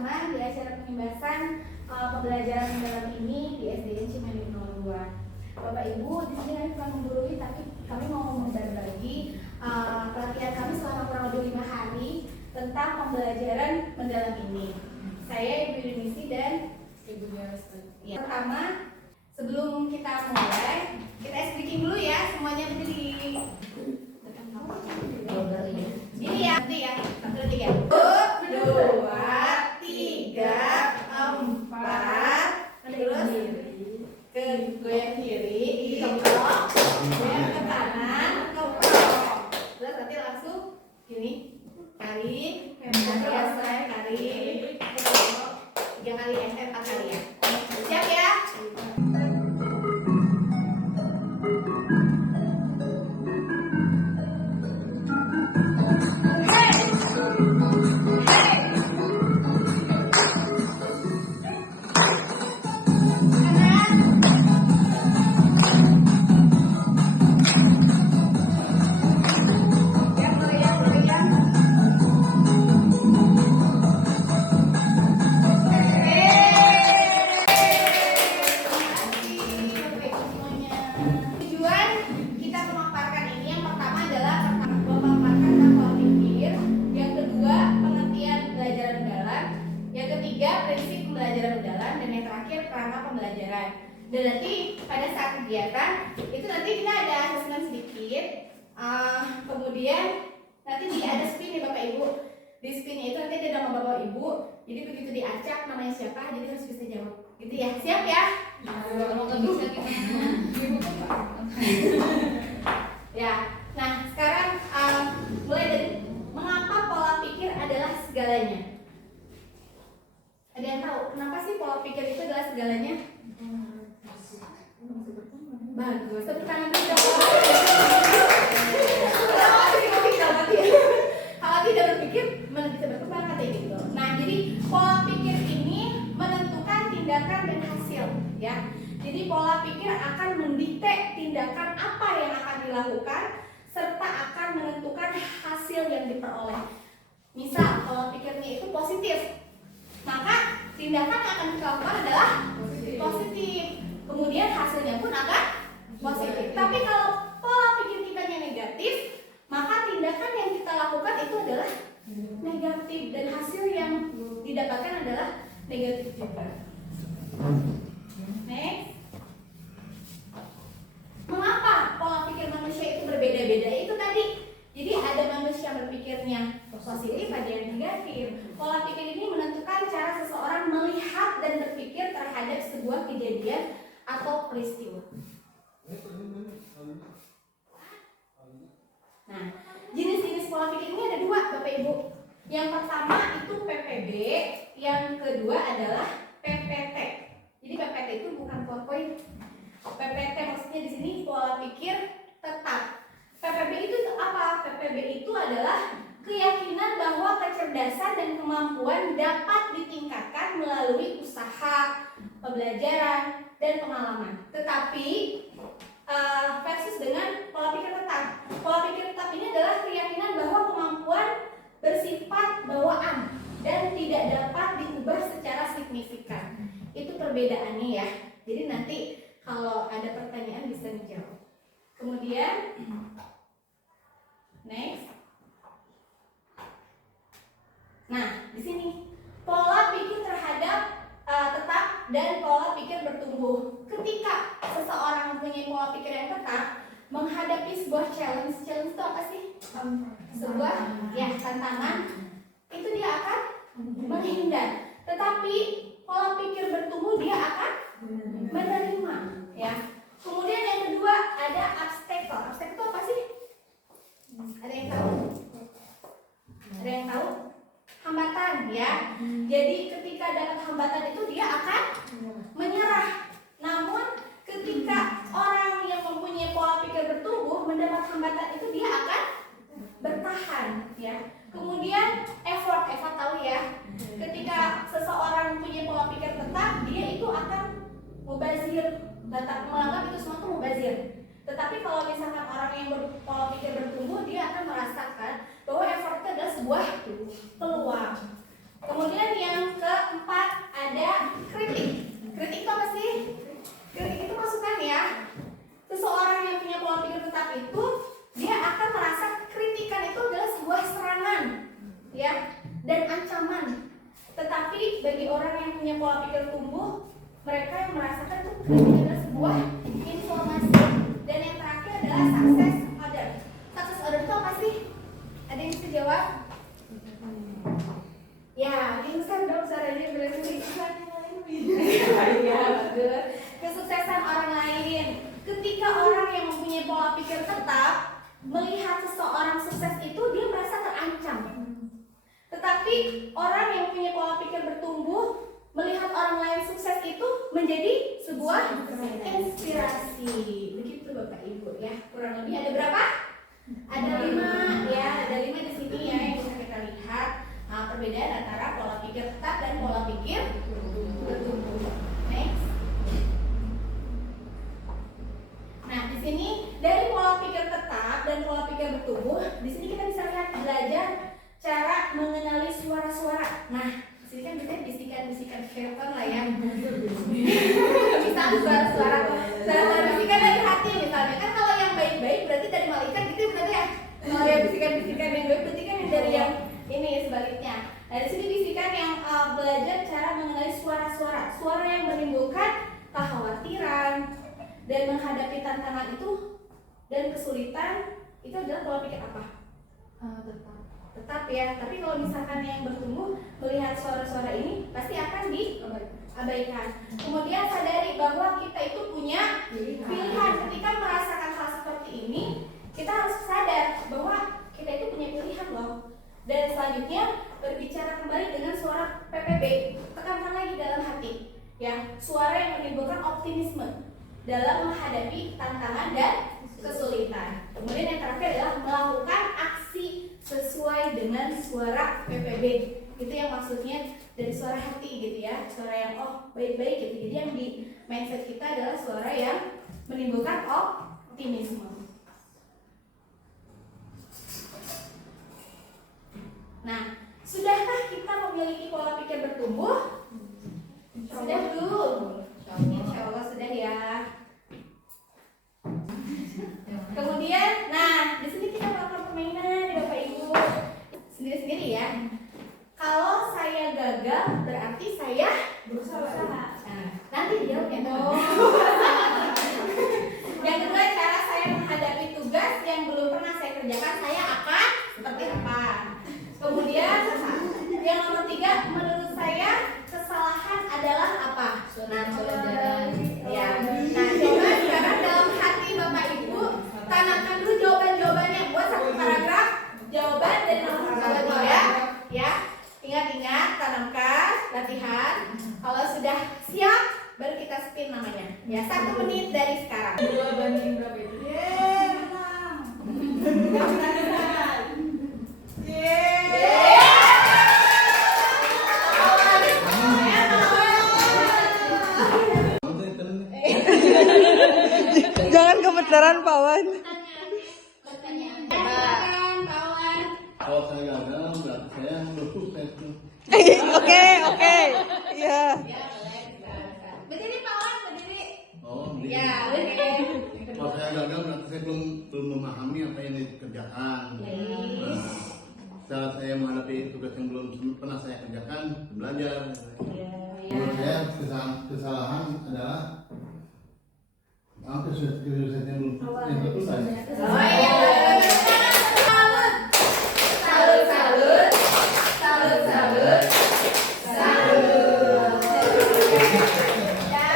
bersama di acara penimbasan pembelajaran mendalam ini di SDN Cimanggis 02. Bapak Ibu, di sini kami bukan menggurui, tapi kami mau berbagi pelatihan kami selama kurang lebih 5 hari tentang pembelajaran mendalam ini. Saya Ibu Yunisi dan Ibu Yarostan. Ya. Pertama, sebelum kita mulai, kita speaking dulu ya, semuanya berdiri. Ini ya, nanti ya, 1, 2, 3. 1, 2, 3, 4. Terus ke goyang kiri, goyang ke kanan, terus nanti langsung gini, tarik, selesai, tarik, 3 kali, 4 kali ya. Siap ya? Dan nanti pada saat kegiatan itu nanti kita ada assessment sedikit, kemudian nanti ada spin ya Bapak Ibu. Di spinnya itu nanti ada nama Bapak Ibu, jadi begitu diacak namanya siapa, jadi harus bisa jawab. Gitu ya, siap ya? Kalau nggak bisa gimana? Ya, nah sekarang mulai dari mengapa pola pikir adalah segalanya. Ada yang tahu kenapa sih pola pikir itu adalah segalanya? Bagus, tepuk tangan dulu. Kalau tidak berpikir, mana bisa berkembang katanya gitu. Nah, jadi pola pikir ini menentukan tindakan dan hasil, ya. Jadi pola pikir akan mendikte tindakan apa yang akan dilakukan serta akan menentukan hasil yang diperoleh. Misal, pola pikirnya itu positif, maka tindakan yang akan dilakukan adalah positif. Kemudian hasilnya pun akan positif. Tapi kalau pola pikir kita negatif, maka tindakan yang kita lakukan itu adalah negatif dan hasil yang didapatkan adalah negatif juga. Next. Mengapa pola pikir manusia itu berbeda-beda? Itu tadi. Jadi ada manusia yang berpikirnya positif, ada yang negatif. Pola pikir ini menentukan cara seseorang melihat dan berpikir terhadap sebuah kejadian atau peristiwa. Nah, jenis-jenis pola pikir ini ada 2 Bapak Ibu. Yang pertama itu PPB, yang kedua adalah PPT. Jadi PPT itu bukan PowerPoint. PPT maksudnya di sini pola pikir tetap. PPB itu apa? PPB itu adalah keyakinan bahwa kecerdasan dan kemampuan dapat ditingkatkan melalui usaha, pembelajaran, dan pengalaman. Tetapi versus dengan pola pikir tetap. Pola pikir tetap ini adalah keyakinan bahwa kemampuan bersifat bawaan dan tidak dapat diubah secara signifikan. Itu perbedaannya ya. Jadi nanti kalau ada pertanyaan bisa dijawab. Kemudian next. Nah, di sini pola pikir terhadap tetap dan pola pikir bertumbuh. Ketika seseorang mempunyai pola pikir yang tetap, menghadapi sebuah challenge itu apa sih? Sebuah ya tantangan, itu dia akan menghindar. Tetapi pola pikir bertumbuh dia akan menerima, ya. Kemudian yang kedua ada obstacle. Obstacle itu apa sih? Ada yang tahu? Ada yang tahu? Hambatan, ya. Jadi ketika dapat hambatan itu dia akan menyerah. Namun ketika orang yang mempunyai pola pikir bertumbuh mendapat hambatan itu dia akan bertahan, ya. Kemudian effort tahu ya. Ketika seseorang mempunyai pola pikir tetap, dia itu akan mubazir, tetap menganggap itu semua itu mubazir. Tetapi kalau misalkan orang yang berpola pikir bertumbuh, dia akan merasakan bahwa effort itu adalah sebuah peluang. Kemudian yang keempat ada kritik. Kritik itu apa sih? Kritik itu masukan ya. Seseorang yang punya pola pikir tetap itu dia akan merasa kritikan itu adalah sebuah serangan, ya, dan ancaman. Tetapi bagi orang yang punya pola pikir tumbuh, mereka yang merasakan itu kritik adalah sebuah informasi. Dan yang terakhir adalah success order. Success order itu apa sih? Ada yang bisa jawab? Ya, yang besar dong suaranya berarti. Ya, bagus. Kesuksesan orang lain. Ketika orang yang mempunyai pola pikir tetap melihat seseorang sukses itu dia merasa terancam. Tetapi orang yang punya pola pikir bertumbuh melihat orang lain sukses itu menjadi sebuah inspirasi. Begitu Bapak Ibu ya. Kurang lebih ada berapa? Ada 5 ya, ada 5 di sini ya yang bisa kita lihat. Perbedaan antara pola pikir tetap dan pola pikir bertumbuh. Next. Nah, di sini dari pola pikir tetap dan pola pikir bertumbuh, di sini kita bisa lihat belajar cara mengenali suara-suara. Nah, di sini kan biasanya bisikan-bisikan Shelton lah ya. Bisa suara-suara bisikan dari hati misalnya. Kan kalau yang baik-baik berarti dari malaikat gitu berarti ya. Kalau yang bisikan-bisikan yang baik berarti kan yang dari yang ini sebaliknya. Nah, di sini bisikan yang belajar cara mengenali suara-suara. Suara yang menimbulkan kekhawatiran dan menghadapi tantangan itu dan kesulitan itu adalah pola pikir apa? Tetap ya. Tapi kalau misalkan yang bertumbuh melihat suara-suara ini pasti akan diabaikan. Kemudian sadari bahwa kita itu punya pilihan. Ketika merasakan hal seperti ini, kita harus sadar bahwa kita itu punya pilihan loh. Dan selanjutnya berbicara kembali dengan suara PPB. Tekankan lagi dalam hati, ya, suara yang menimbulkan optimisme dalam menghadapi tantangan dan kesulitan. Kemudian yang terakhir adalah melakukan aksi sesuai dengan suara PPB. Itu yang maksudnya dari suara hati gitu ya, suara yang baik-baik gitu. Jadi yang di mindset kita adalah suara yang menimbulkan optimisme. Nah, sudahkah kita memiliki pola pikir bertumbuh? Sudah belum? Insya Allah sudah ya. Kemudian, nah di sini kita melakukan permainan ya Bapak Ibu, sendiri-sendiri ya. Kalau saya gagal berarti saya berusaha. Nah, nanti dijawab ya. Yang kedua, cara saya menghadapi tugas yang belum pernah saya kerjakan, saya akan seperti apa? Kemudian yang nomor 3, menurut saya kesalahan adalah apa? Pelajaran. Ya. Nah, coba sekarang dalam hati Bapak Ibu tanamkan dulu jawaban-jawabannya. Buat satu paragraf jawaban dari nomor 1 sampai 3. Ya. Ingat-ingat, tanamkan, latihan. Kalau sudah siap, baru kita spin namanya. Ya, 1 menit dari sekarang. 2 banding berapa itu? Menang. Jangan gemeteran Pak Wan. Kalau saya gagal berarti saya belum sukses. Oke. Iya. Berdiri Pak Wan, berdiri. Oh, Ya, oke. Kalau saya gagal berarti saya belum memahami apa yang dikerjakan. Nah, saat saya menghadapi tugas yang belum pernah saya kerjakan, belajar. Menurut saya kesalahan adalah kesuksesan yang belum selesai. Oh iya. Salut. Ya,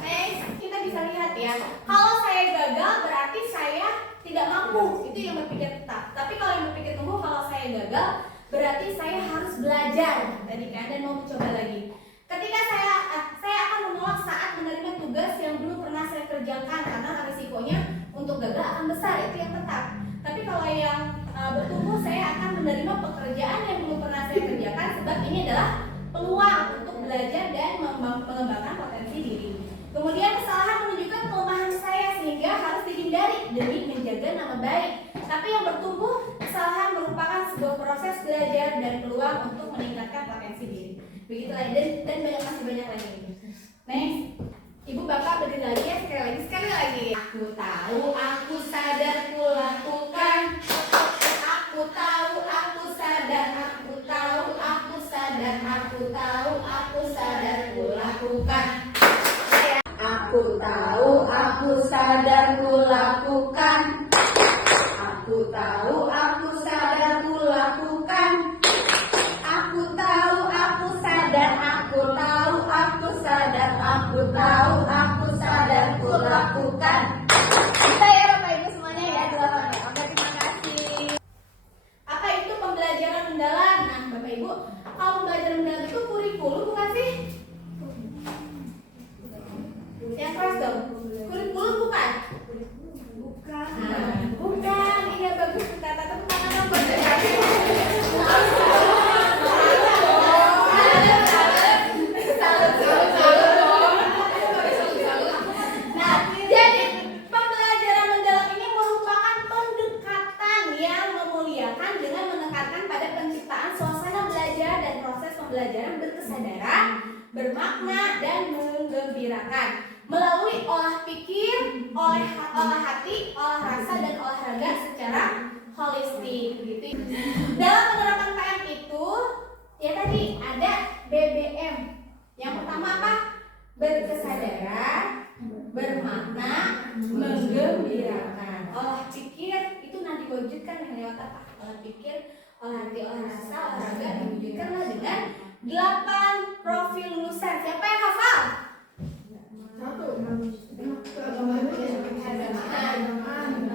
next kita bisa lihat ya. Kalau saya gagal berarti saya tidak mampu. Itu yang berpikir tetap. Tapi kalau yang berpikir tumbuh, kalau saya gagal berarti saya harus belajar tadi kan dan mau mencoba lagi. Ketika saya akan menolak saat menerima tugas yang belum pernah saya kerjakan karena risikonya untuk gagal akan besar, itu yang tetap. Tapi kalau yang bertumbuh, saya akan menerima pekerjaan yang belum pernah saya kerjakan sebab ini adalah peluang untuk belajar dan mengembangkan potensi diri. Kemudian kesalahan menunjukkan kelemahan saya sehingga harus dihindari demi menjaga nama baik. Tapi yang bertumbuh, kesalahan merupakan sebuah proses belajar dan peluang untuk meningkatkan potensi diri. dan masih banyak lagi. Next, ibu bapak berdiri lagi ya, sekali lagi. Aku tahu, aku sadar, ku lakukan. Aku tahu, aku sadar, aku tahu, aku sadar, aku tahu, aku sadar, ku lakukan. Aku tahu, aku sadar, ku lakukan. Aku tahu, aku sadar, ku lakukan. Aku tahu, aku sadar, aku tahu, aku sadar, aku tahu, aku sadar, ku lakukan. Kita ya Bapak Ibu semuanya ya, jawabannya. Oke, terima kasih. Apa itu pembelajaran mendalam? Nah, Bapak Ibu, kalau pembelajaran mendalam itu kurikulum bukan sih? Yang keras dong. Kurikulum bukan? Bukan. Bukan. Iya bagus. Tata tepuk tangan dong buat Nah, jadi pembelajaran mendalam ini merupakan pendekatan yang memuliakan dengan menekankan pada penciptaan suasana belajar dan proses pembelajaran berkesadaran, bermakna, dan menggembirakan melalui olah pikir, olah hati, olah rasa, dan olahraga secara holistik gitu. Dalam penerapan PM itu ya tadi ada BBM. Yang pertama apa? Berkesadaran, bermakna, menggembirakan. Olah pikir itu nanti diwujudkan dengan lewat apa? Olah pikir, olah hati, olah rasa, olahraga diwujudkanlah dengan 8 profil lulusan. Siapa yang hafal?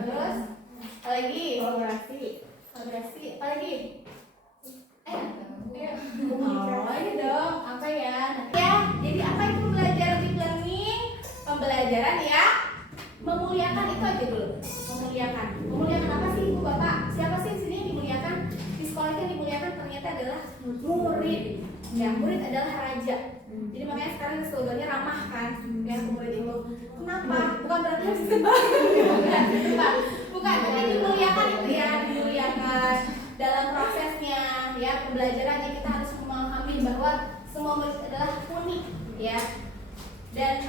Terus apa lagi? Kolaborasi. Apa lagi? Oh ini dong. Apa ya? Ya. Jadi apa itu pembelajaran deep learning? Pembelajaran ya memuliakan itu aja dulu. Memuliakan. Memuliakan apa sih ibu bapak? Siapa sih di sini yang dimuliakan? Di sekolah yang dimuliakan ternyata adalah murid. Ya murid adalah raja. Jadi makanya sekarang slogannya ramah kan, ya murid itu. Kenapa? Bukan berarti harus bukan, tapi dimuliakan itu ya, dimuliakan dalam prosesnya, ya pembelajarannya kita harus memahami bahwa semua murid adalah unik, ya. Dan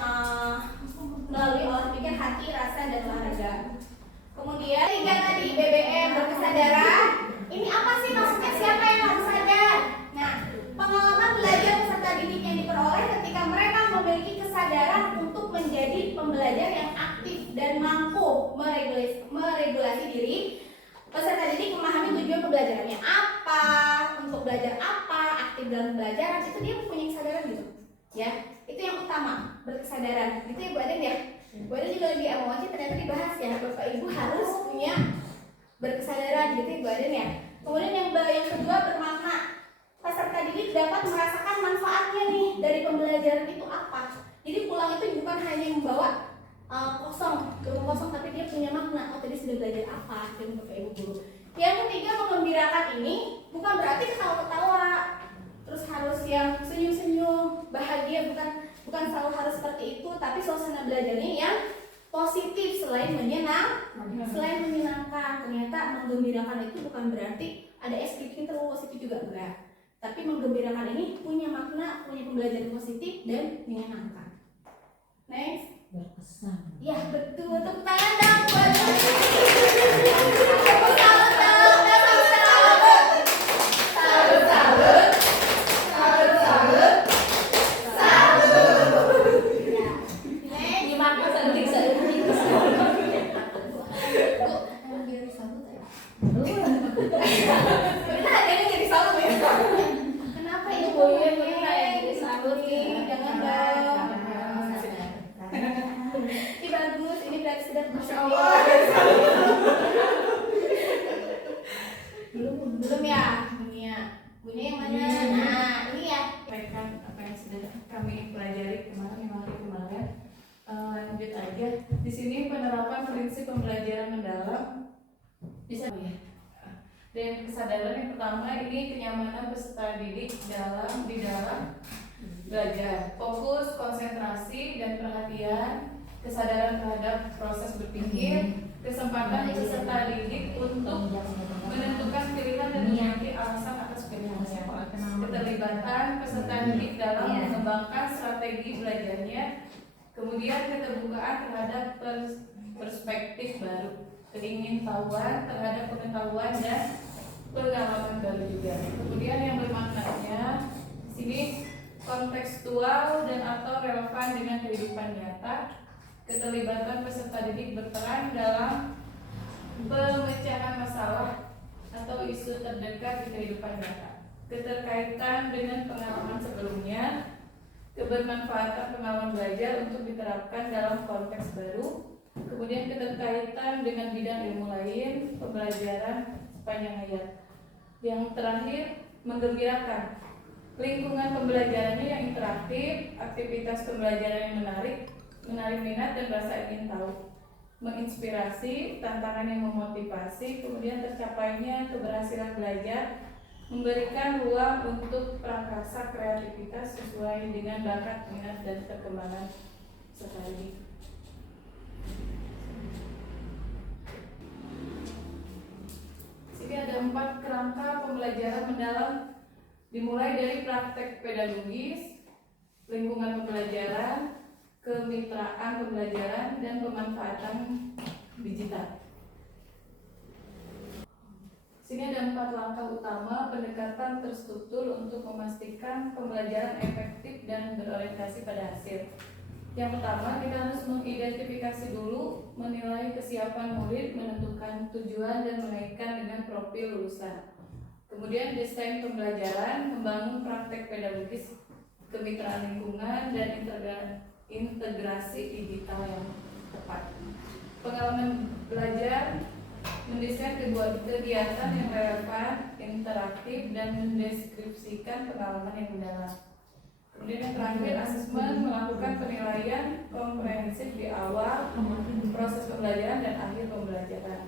melalui olah pikir, hati, rasa, dan olahraga. Kemudian 3 tadi BBM berkesadaran. Ini apa sih maksudnya? Siapa yang harus sadar? Nah, pengalaman belajar peserta didik yang diperoleh ketika mereka memiliki kesadaran untuk menjadi pembelajar yang aktif dan mampu meregulasi diri. Peserta didik memahami tujuan pembelajarannya apa, untuk belajar apa, aktif dalam pembelajaran, itu dia mempunyai kesadaran gitu. Ya, itu yang utama, berkesadaran. Itu ya Bu Aden ya. Bu Aden juga lagi emosi ternyata dibahas ya, Bapak Ibu harus punya berkesadaran gitu ya Bu Aden ya. Kemudian yang kedua bermakna. Peserta didik dapat merasakan manfaatnya nih dari pembelajaran itu apa. Jadi pulang itu bukan hanya membawa kosong, tapi dia punya makna. Oh tadi sudah belajar apa, dan Bapak Ibu guru. Yang ketiga mengembirakan ini bukan berarti ketawa-ketawa, terus harus yang senyum-senyum, bahagia, bukan selalu harus seperti itu, tapi suasana belajarnya yang positif selain menyenangkan. Ternyata menggembirakan itu bukan berarti ada SPP terlalu positif juga enggak. Tapi menggembirakan ini punya makna, punya pembelajaran positif dan menyenangkan. Next. Berkesan. Ya betul, tepuk tangan dong buat Kenapa ibu jangan dong. Ini bagus, ini berarti sudah Masya Allah. Belum ya, punya yang mana? Nah, ini ya. Sampaikan apa yang sudah kami pelajari kemarin. Lanjut aja. Di sini penerapan prinsip pembelajaran mendalam bisa ya. Dan kesadaran yang pertama ini kenyamanan peserta didik di dalam belajar, fokus, konsentrasi dan perhatian, kesadaran terhadap proses berpikir, kesempatan peserta didik untuk menentukan pilihan dan memiliki alasan atas pilihannya. Keterlibatan peserta didik dalam mengembangkan strategi belajarnya, kemudian keterbukaan terhadap perspektif baru, keingintahuan terhadap pengetahuan dan pengalaman baru juga. Kemudian yang bermaknanya di sini kontekstual dan atau relevan dengan kehidupan nyata. Keterlibatan peserta didik berperan dalam pemecahan masalah atau isu terdekat di kehidupan nyata. Keterkaitan dengan pengalaman sebelumnya, kebermanfaatan pengalaman belajar untuk diterapkan dalam konteks baru. Kemudian keterkaitan dengan bidang ilmu lain, pembelajaran sepanjang hayat. Yang terakhir, menggembirakan. Lingkungan pembelajarannya yang interaktif, aktivitas pembelajaran yang menarik minat dan rasa ingin tahu, menginspirasi, tantangan yang memotivasi, kemudian tercapainya keberhasilan belajar, memberikan ruang untuk prakarsa kreativitas sesuai dengan bakat, minat, dan perkembangan peserta didik. Sini ada 4 kerangka pembelajaran mendalam, dimulai dari praktek pedagogis, lingkungan pembelajaran, kemitraan pembelajaran, dan pemanfaatan digital. Sini ada 4 langkah utama pendekatan terstruktur untuk memastikan pembelajaran efektif dan berorientasi pada hasil. Yang pertama, kita harus mengidentifikasi dulu, menilai kesiapan murid, menentukan tujuan dan mengaitkan dengan profil lulusan. Kemudian desain pembelajaran, membangun praktek pedagogis, kemitraan lingkungan, dan integrasi digital yang tepat. Pengalaman belajar, mendesain kegiatan yang relevan, interaktif, dan mendeskripsikan pengalaman yang mendalam. Kemudian yang terakhir, asesmen, melakukan penilaian komprehensif di awal proses pembelajaran dan akhir pembelajaran.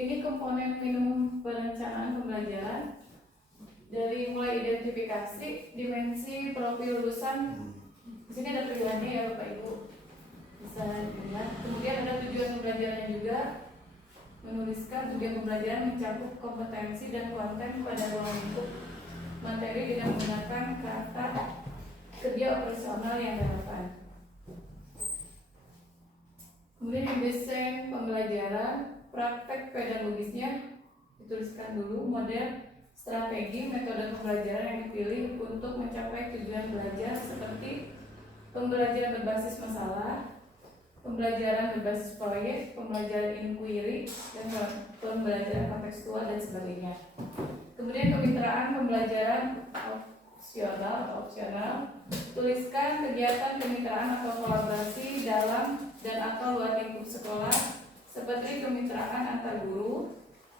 Ini komponen minimum perencanaan pembelajaran, dari mulai identifikasi, dimensi, profil lulusan. Di sini ada pilihannya ya Bapak Ibu, bisa dilihat. Kemudian ada tujuan pembelajarannya juga, menuliskan tujuan pembelajaran mencakup kompetensi dan konten pada ruang lingkup materi dengan menggunakan kata kerja operasional yang relevan. Kemudian yang desain pembelajaran, praktek pedagogisnya dituliskan dulu, model, strategi, metode pembelajaran yang dipilih untuk mencapai tujuan belajar seperti pembelajaran berbasis masalah, pembelajaran berbasis proyek, pembelajaran inquiry, dan pembelajaran kontekstual dan sebagainya. Kemudian kemitraan pembelajaran opsional, tuliskan kegiatan kemitraan atau kolaborasi dalam dan atau luar lingkup sekolah seperti kemitraan antar guru,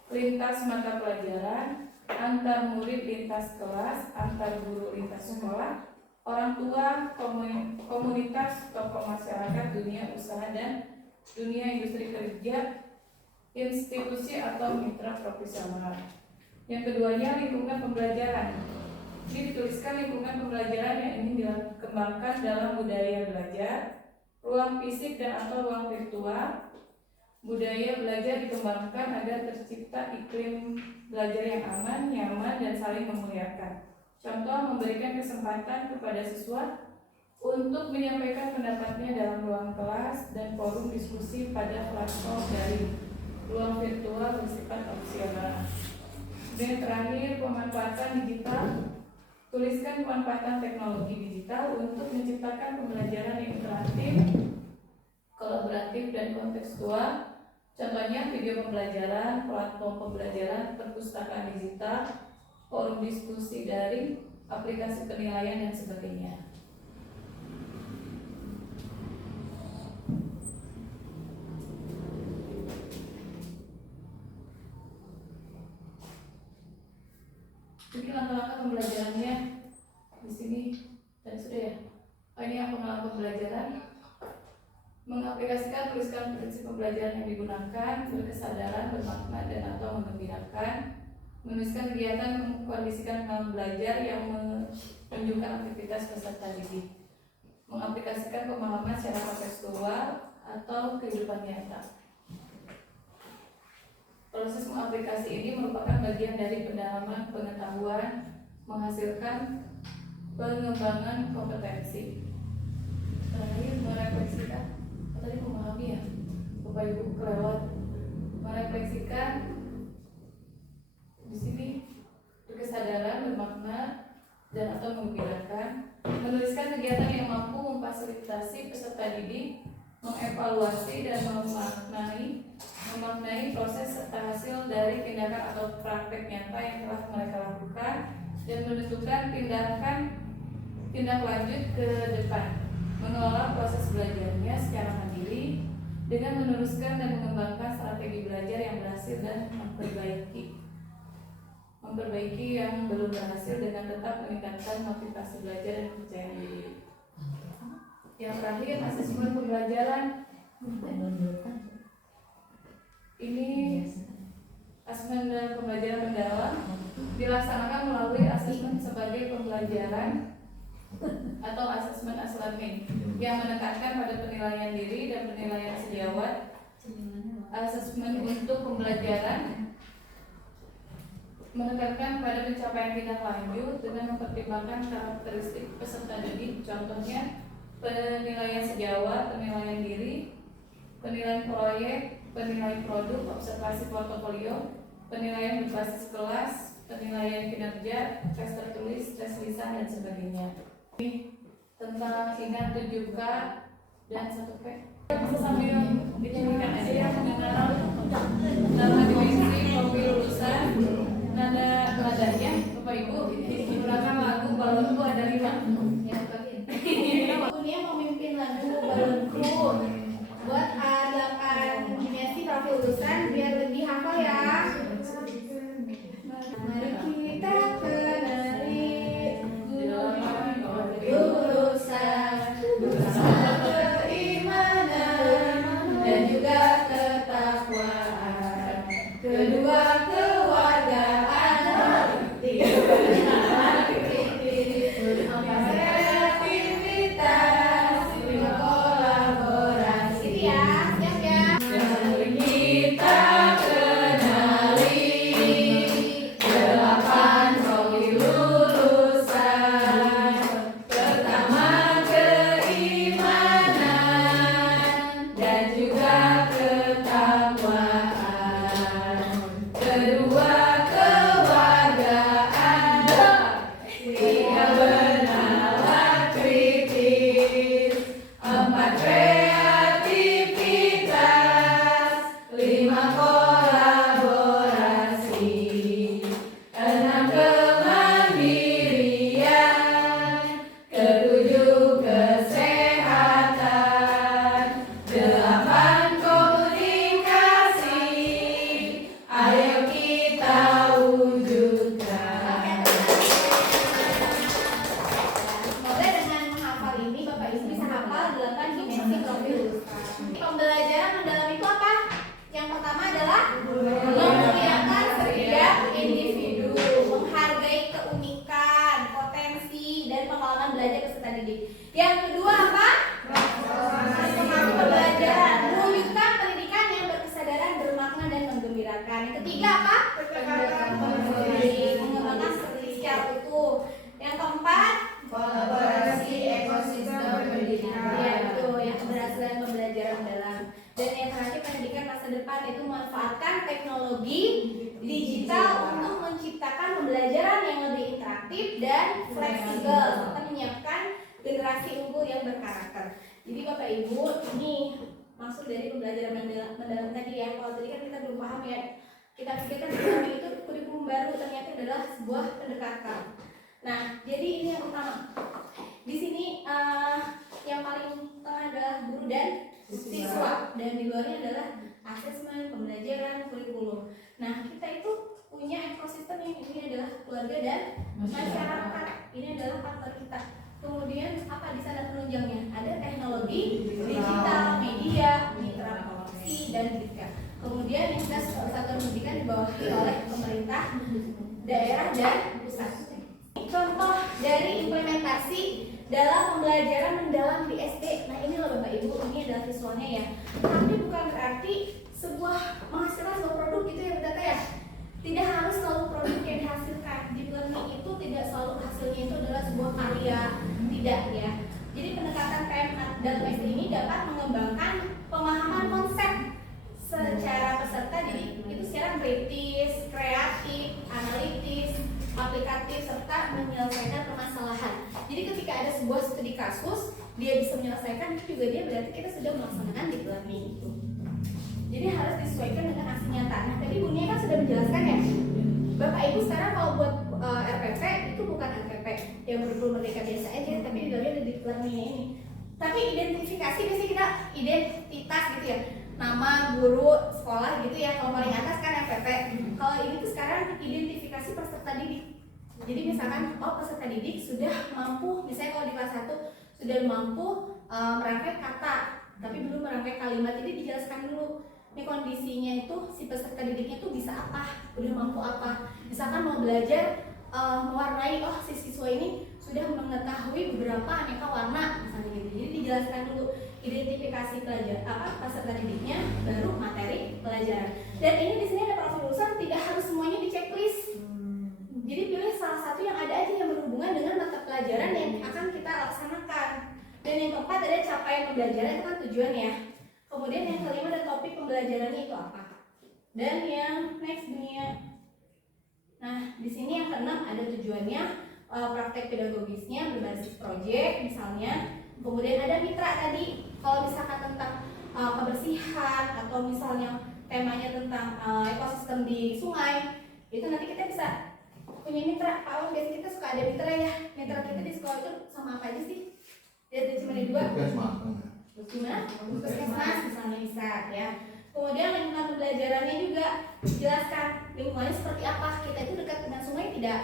lintas mata pelajaran, antar murid lintas kelas, antar guru lintas sekolah, orang tua, komunitas, tokoh masyarakat, dunia usaha dan dunia industri kerja, institusi atau mitra profesional. Yang keduanya, lingkungan pembelajaran. Ini dituliskan lingkungan pembelajaran yang ingin dikembangkan dalam budaya belajar, ruang fisik dan atau ruang virtual. Budaya belajar dikembangkan agar tercipta iklim belajar yang aman, nyaman, dan saling memuliakan. Contoh, memberikan kesempatan kepada siswa untuk menyampaikan pendapatnya dalam ruang kelas dan forum diskusi pada platform daring. Ruang virtual bersifat opsional. Dan terakhir, pemanfaatan digital. Tuliskan pemanfaatan teknologi digital untuk menciptakan pembelajaran yang interaktif, kolaboratif, dan kontekstual. Contohnya video pembelajaran, platform pembelajaran, perpustakaan digital, forum diskusi daring, aplikasi penilaian, dan sebagainya. Ini langkah-langkah pembelajarannya di sini tadi sudah ya. Oh, ini yang pengalaman pembelajaran, Mengaplikasikan tuliskan prinsip pembelajaran yang digunakan, berkesadaran, bermakna, dan atau menggembirakan. Menuliskan kegiatan mengkondisikan pengalaman belajar yang menunjukkan aktivitas peserta didik. Mengaplikasikan pemahaman secara kontekstual atau kehidupan nyata. Proses mengaplikasi ini merupakan bagian dari pendalaman pengetahuan, menghasilkan pengembangan kompetensi. Terakhir, merefleksikan. Tadi memahami ya, Bapak Ibu kelewat. Merefleksikan di sini berkesadaran, bermakna, dan atau menggembirakan. Menuliskan kegiatan yang mampu memfasilitasi peserta didik, mengevaluasi dan memaknai proses serta hasil dari tindakan atau praktek nyata yang telah mereka lakukan, dan menentukan tindak lanjut ke depan. Mengelola proses belajarnya secara mandiri dengan meneruskan dan mengembangkan strategi belajar yang berhasil dan memperbaiki yang belum berhasil dengan tetap meningkatkan motivasi belajar dan kepercayaan diri. Yang terakhir, asesmen pembelajaran. Ini asesmen pembelajaran mendalam dilaksanakan melalui asesmen sebagai pembelajaran atau asesmen as learning yang menekankan pada penilaian diri dan penilaian sejawat. Asesmen untuk pembelajaran menekankan pada pencapaian tindak lanjut dengan mempertimbangkan karakteristik peserta didik, contohnya penilaian sejawat, penilaian diri, penilaian proyek, penilaian produk, observasi portofolio, penilaian berbasis kelas, penilaian kinerja, tes tertulis, tes lisan, dan sebagainya. Tentang ingat 7K dan 1P. Sambil dinyanyikan aja ya, mengenal nama dimensi, profil lulusan, nadanya, Bapak Ibu, menggunakan lagu Balonku ada 5. Dunia memimpin lagu Balonku. Buat A8 dimensi profil lulusan biar lebih hafal ya. Mari kita kenali lulusan bersama keimanan dan juga ketakwaan. Kedua kewargaan, kreativitas, kolaborasi. Gitu ya, siap ya. Mari kita kenali 8 profil lulusan. Pertama keimanan dan juga ketakwaan. Kedua kewargaan. Tiga bernalar kritis. 4 kreativitas. 5 kolaborasi. 6 kemandirian. 7 kesehatan. 8 komunikasi. Ayo kita wujudkan. Semoga dengan menghafal ini Bapak Ibu bisa hafal 8 dimensi profil lulusan. Pembelajaran mendalam itu apa? Yang pertama adalah memuliakan setiap individu, menghargai keunikan, potensi, dan pengalaman belajar peserta didik. Yang kedua apa? Sistematik pembelajaran, mewujudkan pendidikan yang berkesadaran, bermakna, dan menggembirakan. Yang ketiga apa? Mengembangkan strategi secara utuh. Yang keempat, kolaborasi ekosistem pendidikan. Ya, itu yang keberhasilan pembelajaran mendalam. Dan yang terakhir, pendidikan masa depan, itu memanfaatkan teknologi digital untuk menciptakan pembelajaran yang lebih interaktif dan fleksibel serta menyiapkan generasi unggul yang berkarakter. Jadi Bapak Ibu, ini maksud dari pembelajaran mendalam tadi ya. Kalau tadi kan kita belum paham ya. Kita pikirkan selama itu kurikulum baru, ternyata adalah sebuah pendekatan. Nah, jadi ini yang utama. Di sini yang paling tengah adalah guru dan siswa, dan di luarnya adalah asesmen, pembelajaran, kurikulum. Nah, kita itu punya ekosistem yang ini adalah keluarga dan masyarakat. Ini adalah partner kita. Kemudian apa di sana penunjangnya? Ada teknologi digital, media dibawahi oleh pemerintah daerah dan pusat. Contoh dari implementasi dalam pembelajaran mendalam di SD. Nah ini loh Bapak Ibu, ini adalah visualnya ya. Tapi bukan berarti menghasilkan sebuah produk gitu ya Data ya. Tidak harus selalu produk yang dihasilkan. Deep learning itu tidak selalu hasilnya itu adalah sebuah karya, tidak ya. Jadi pendekatan PM dalam SD ini dapat mengembangkan pemahaman konsep secara peserta, jadi itu secara kritis, kreatif, analitis, aplikatif, serta menyelesaikan permasalahan. Jadi ketika ada sebuah studi kasus, dia bisa menyelesaikan, itu juga dia berarti kita sudah melaksanakan deep learning itu. Jadi harus disesuaikan dengan aksi nyata. Nah tadi Bunia kan sudah menjelaskan ya, Bapak Ibu sekarang kalau buat RPP itu bukan RPP yang berburu merdeka biasa aja, tapi di dalamnya ada deep learning ini. Tapi identifikasi biasanya kita identitas gitu ya, nama, guru, sekolah gitu ya. Kalau paling atas kan RPP. Kalau ini tuh sekarang identifikasi peserta didik. Jadi misalkan peserta didik sudah mampu, misalnya kalau di kelas 1 sudah mampu merangkai kata, tapi belum merangkai kalimat. Jadi dijelaskan dulu ini kondisinya itu si peserta didiknya tuh bisa apa, udah mampu apa. Misalkan mau belajar mewarnai, si siswa ini sudah mengetahui beberapa aneka warna misalnya gitu. Jadi dijelaskan dulu identifikasi peserta didiknya, baru materi pelajaran. Dan ini di sini ada profil lulusan, tidak harus semuanya di checklist. Jadi pilih salah satu yang ada aja yang berhubungan dengan mata pelajaran yang akan kita laksanakan. Dan yang keempat ada capaian pembelajaran, itu kan tujuan ya. Kemudian yang kelima ada topik pembelajarannya itu apa. Dan yang next Dunia. Nah di sini yang keenam ada tujuannya, praktek pedagogisnya berbasis proyek misalnya. Kemudian ada mitra tadi, kalau misalkan tentang kebersihan atau misalnya temanya tentang ekosistem di sungai, itu nanti kita bisa punya mitra. Kalau biasanya kita suka ada mitra ya, mitra kita di sekolah itu sama apa aja sih? Dari cuma ada 2. Gimana? Puskesmas misalnya bisa ya. Kemudian lingkungan pembelajarannya juga dijelaskan lingkungannya seperti apa. Kita itu dekat dengan sungai tidak,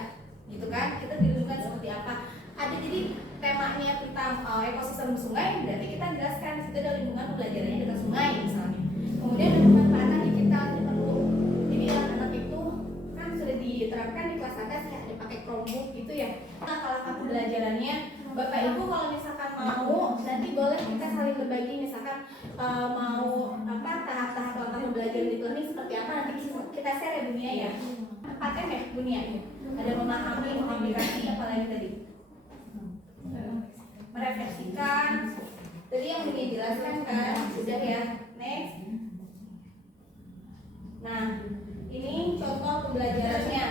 gitu kan? Kita di lingkungan seperti apa? Ada jadi temanya tentang ekosistem sungai, berarti kita jelaskan situ ada lingkungan pembelajarannya dekat sungai misalnya. Kemudian ada pemanfaatan digital itu perlu. Jadi anak-anak itu kan sudah diterapkan di kelas atas ya, ada pakai Chromebook gitu ya. Nah kalau pembelajarannya Bapak Ibu kalau misalkan mau nanti boleh kita saling berbagi, misalkan mau tahap-tahap langkah belajar di learning seperti apa, nanti kita share ya Bunia ya. 4M ya Bunia ya. Ada memahami, mengaplikasi, apalagi tadi merefleksikan. Tadi yang Bunia jelaskan kan sudah ya. Next. Nah ini contoh pembelajarannya.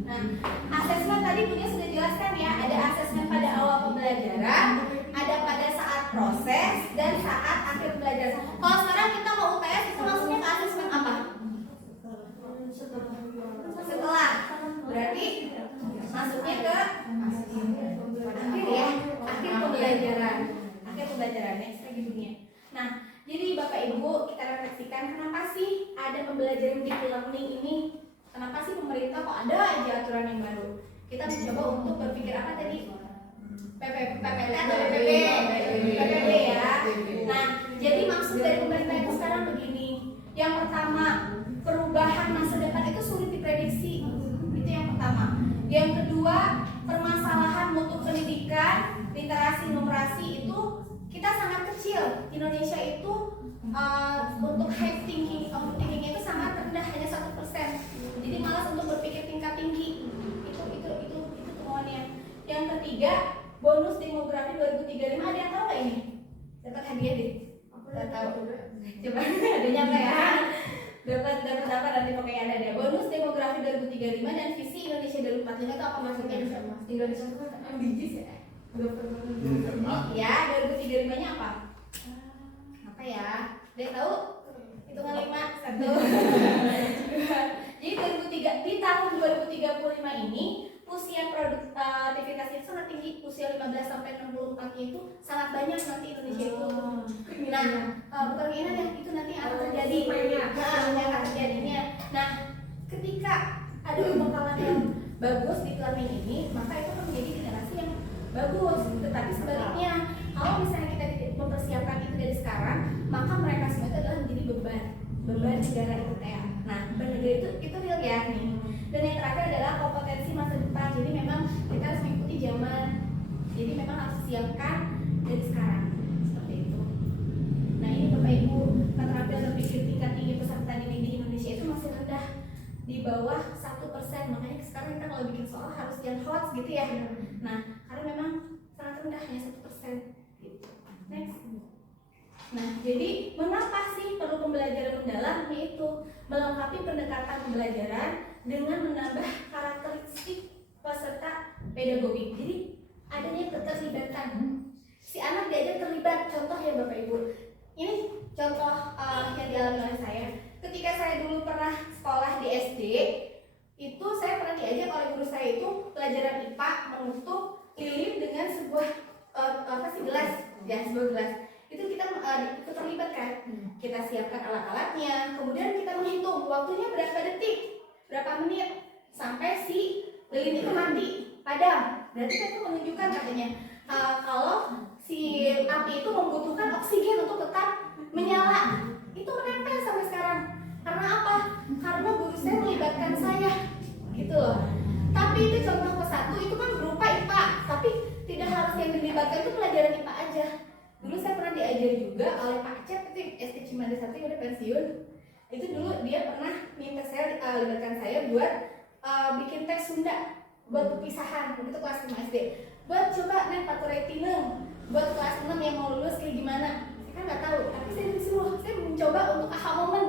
Nah, asesmen tadi Bunia sudah jelaskan ya, ada asesmen pada awal pembelajaran, ada pada saat proses, dan saat akhir pembelajaran. Kalau sekarang kita mau UTS, itu maksudnya ke asesmen apa? Setelah, berarti masuknya ke akhir ya, akhir pembelajaran. Akhir pembelajaran, next lagi Bunia. Nah, jadi Bapak Ibu kita refleksikan kenapa sih ada pembelajaran deep learning ini? Kenapa sih pemerintah kok ada aja aturan yang baru? Kita mencoba untuk berpikir apa tadi? PPT atau PPP? PPP ya. Nah, jadi maksud dari pemerintah itu sekarang begini. Yang pertama, perubahan masa depan itu sulit diprediksi. Itu yang pertama. Yang kedua, permasalahan mutu pendidikan, literasi, numerasi itu kita sangat kecil. Indonesia itu untuk high thinking, overthinking itu sangat rendah, hanya 1%. Jadi malas untuk berpikir tingkat tinggi. Itu temuannya. Yang ketiga, bonus demografi 2035. Ada yang tahu nggak ini? Dapat hadiah deh. Nggak tahu. Coba adanya apa ya? Dapat apa nanti pokoknya ada deh. Bonus demografi 2035 dan visi Indonesia 2045 itu apa maksudnya? Indonesia itu kan ambisius ya. Ya, 2035-nya apa? Apa ya? Dia tahu? Hitungan 5, 1. Jadi di tahun 2035 ini usia produktivitasnya sangat tinggi, usia 15 sampai 64 itu sangat banyak nanti Indonesia itu. Nah, bukan keinginan ya, itu nanti akan terjadi. Yang akan terjadinya. Nah, ketika ada pembekalan yang bagus di learning ini, maka itu akan menjadi generasi yang bagus. Tetapi sebaliknya, kalau misalnya kita mempersiapkan itu dari sekarang, maka mereka semua itu adalah menjadi beban negara itu ya. Nah, bernegara itu real ya nih. Dan yang terakhir adalah kompetensi masa depan. Jadi memang kita harus mengikuti zaman. Jadi memang harus siapkan dari sekarang seperti itu. Nah ini Bapak Ibu, keterampilan berpikir tingkat tinggi peserta didik di Indonesia itu masih rendah, di bawah 1%. Makanya sekarang kita kalau bikin soal harus yang hot gitu ya. Nah karena memang sangat rendah, hanya 1%. Gitu. Next. Nah jadi mengapa sih perlu pembelajaran mendalam? Yaitu melengkapi pendekatan pembelajaran dengan menambah karakteristik peserta pedagogik. Jadi adanya keterlibatan. Si anak diajar terlibat. Contoh ya Bapak Ibu. Ini contoh yang dialami oleh saya. Ketika saya dulu pernah sekolah di SD, itu saya pernah diajar oleh guru saya itu pelajaran IPA menutup lilin dengan sebuah gelas, ya sebuah gelas. Itu kita terlibat kan. Kita siapkan alat-alatnya, kemudian kita menghitung waktunya berapa detik, berapa menit sampai si lilin itu mati, padam. Berarti kan itu menunjukkan katanya kalau si api itu membutuhkan oksigen untuk tetap menyala. Itu menempel sampai sekarang. Karena apa? Karena guru saya melibatkan saya, gitu loh. Tapi itu contoh ke satu, itu kan berupa IPA, tapi tidak harus yang dilibatkan itu pelajaran IPA aja. Dulu saya pernah diajar juga oleh Pak Cep, itu SD Cimande 1 yang udah pensiun. Itu dulu dia pernah minta saya libatkan saya buat bikin teks Sunda buat perpisahan, itu kelas 5 SD. Buat coba nih paturaitineng, buat kelas 6 yang mau lulus kayak gimana. Saya kan nggak tahu, tapi saya disuruh, saya mencoba untuk aha momen.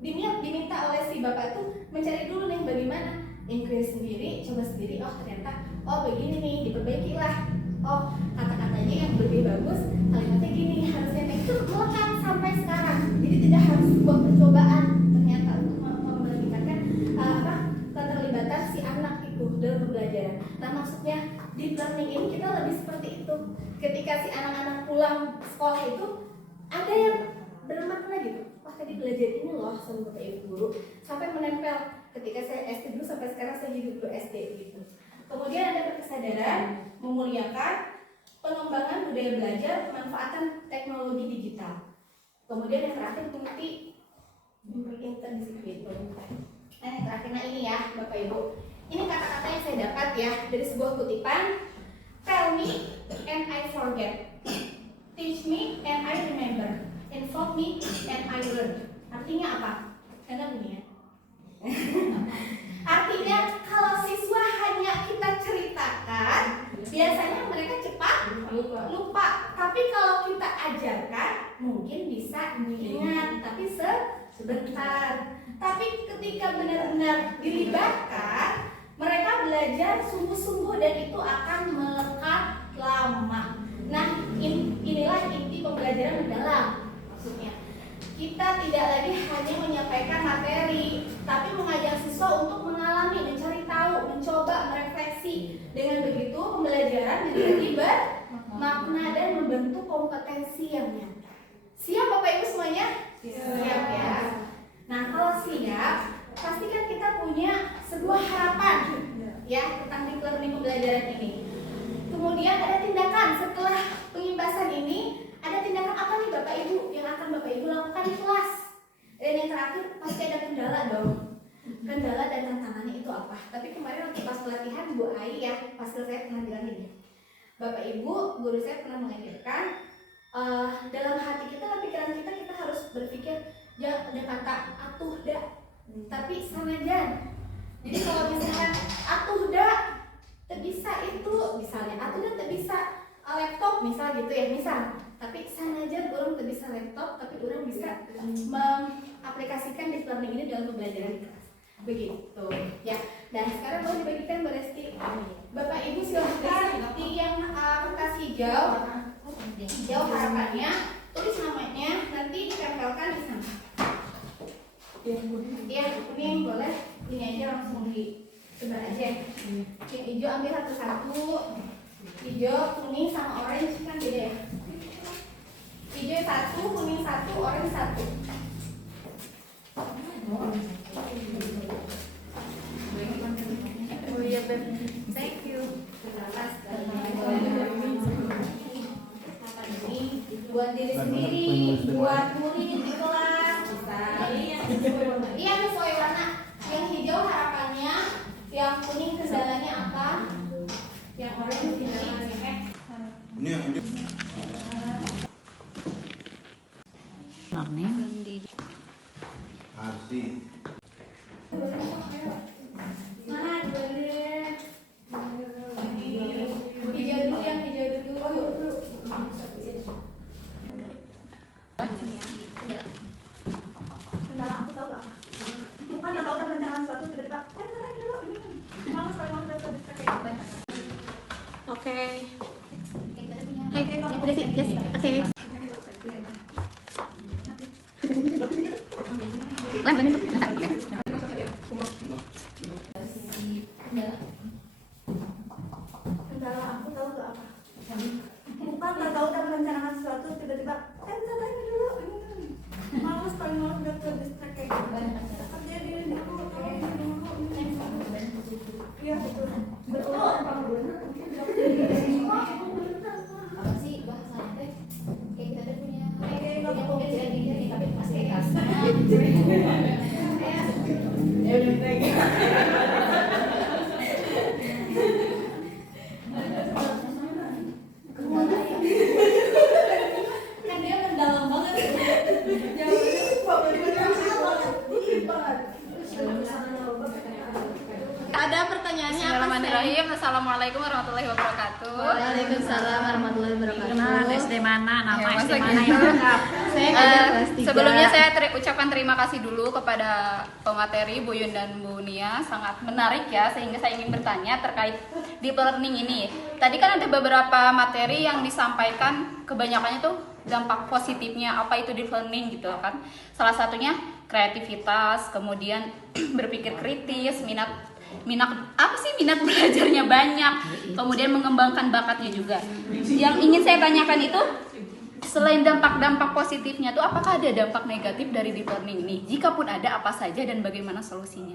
Diminta oleh si bapak tuh mencari dulu nih bagaimana inquiry sendiri, coba sendiri. Oh ternyata, oh begini nih, diperbaiki lah. Oh kata-katanya yang lebih bagus, kalimatnya gini, harusnya itu melekat sampai sekarang. Jadi tidak harus sebuah percobaan ternyata untuk meningkatkan keterlibatan si anak itu dalam pembelajaran. Nah maksudnya deep learning ini kita lebih seperti itu. Ketika si anak-anak pulang sekolah itu ada yang bermakna gitu. Wah tadi belajar ini loh sama Bapak Ibu guru, sampai menempel. Ketika saya SD dulu sampai sekarang saya jadi guru SD gitu. Kemudian ada kesadaran memuliakan pengembangan budaya belajar, pemanfaatan teknologi digital. Kemudian yang terakhir multi interdisiplin. Nah yang terakhir, nah ini ya Bapak Ibu, ini kata-kata yang saya dapat ya dari sebuah kutipan. Tell me and I forget, teach me and I remember, inform me and I learn. Artinya apa? Karena bunyi ya. Artinya kalau siswa hanya kita ceritakan, biasanya mereka cepat lupa. Tapi kalau kita ajarkan, mungkin bisa ingat, tapi sebentar. Tapi ketika benar-benar dilibatkan, mereka belajar sungguh-sungguh dan itu akan melekat lama. Nah, inilah inti pembelajaran mendalam. Maksudnya, kita tidak lagi hanya menyampaikan materi, tapi mengajak siswa untuk mengalami, mencari tahu, mencoba, merefleksi. Dengan begitu, pembelajaran menjadi bermakna dan membentuk kompetensi yang nyata. Siap Bapak Ibu semuanya? Siap ya. Nah, kalau siap, pastikan kita punya sebuah harapan ya tentang deep learning pembelajaran ini. Kemudian ada tindakan setelah pengimbasan ini, ada tindakan apa nih Bapak Ibu yang akan Bapak Ibu lakukan di kelas? Dan yang terakhir pasti ada kendala dong. Kendala dan tantangannya itu apa? Tapi kemarin waktu pas pelatihan Bu Ai ya, pasil saya pernah bilang gini. Bapak Ibu, guru saya pernah mengajarkan dalam hati kita, pikiran kita harus berpikir jangan ada kata atuh dak, tapi sanajan. Jadi kalau misalnya atuh dak bisa itu, misalnya atuh dak bisa laptop misal gitu ya, misal. Tapi sanajan orang bisa laptop, tapi orang bisa mengaplikasikan deep learning ini dalam pembelajaran di kelas. Begitu ya. Dan sekarang mau dibagikan Mbak Resti. Bapak Ibu silahkan di yang kertas hijau harapannya tulis namanya, nanti ditempelkan di sana. Ya, kuning boleh, ini aja langsung disebar aja. Yang hijau ambil satu-satu. Hijau, kuning sama orange kan beda ya. Hijau satu, kuning satu, orange satu. Oh iya Ben, thank you. Ini buat diri sendiri, buat murid di kelas, bisa. Iya sesuai warna. kuning kendalanya apa? Yang orange ini. Ini asli. Mana boleh? Hijau dulu yang hijau dulu. Kendala aku tahu gak? Bukan tahu rencana suatu tiba-tiba. Dulu ini kan. Males kalau mau udah pakai. Oke. Udah sih, yes. Oke. Lan, bener. Kendala aku tahu gak apa? Bukan gak tahu udah merencanakan sesuatu tiba-tiba. Santai dulu ini kan. Males kalau mau udah ke distract kayak gitu. Kerja di dulu, Iya betul. Betul. Apa sih bahasanya teh? Kayak kita tuh punya tapi fasilitas. Ya udah kan dia mendalam banget. Ada pertanyaannya apa? Bismillahirrahmanirrahim. Assalamualaikum warahmatullahi wabarakatuh. Waalaikumsalam warahmatullahi wabarakatuh. SD mana? Nama Ya, SD masa mana gitu? yang lengkap? Saya ngajar kelas 3. Sebelumnya saya ucapkan terima kasih dulu kepada pemateri Bu Yun dan Bu Nia, sangat menarik ya, sehingga saya ingin bertanya terkait deep learning ini. Tadi kan ada beberapa materi yang disampaikan, kebanyakannya tuh dampak positifnya apa itu deep learning gitu kan. Salah satunya kreativitas, kemudian berpikir kritis, minat belajarnya banyak, kemudian mengembangkan bakatnya juga. Yang ingin saya tanyakan itu, selain dampak-dampak positifnya tuh, apakah ada dampak negatif dari deep learning ini? Jika pun ada, apa saja dan bagaimana solusinya?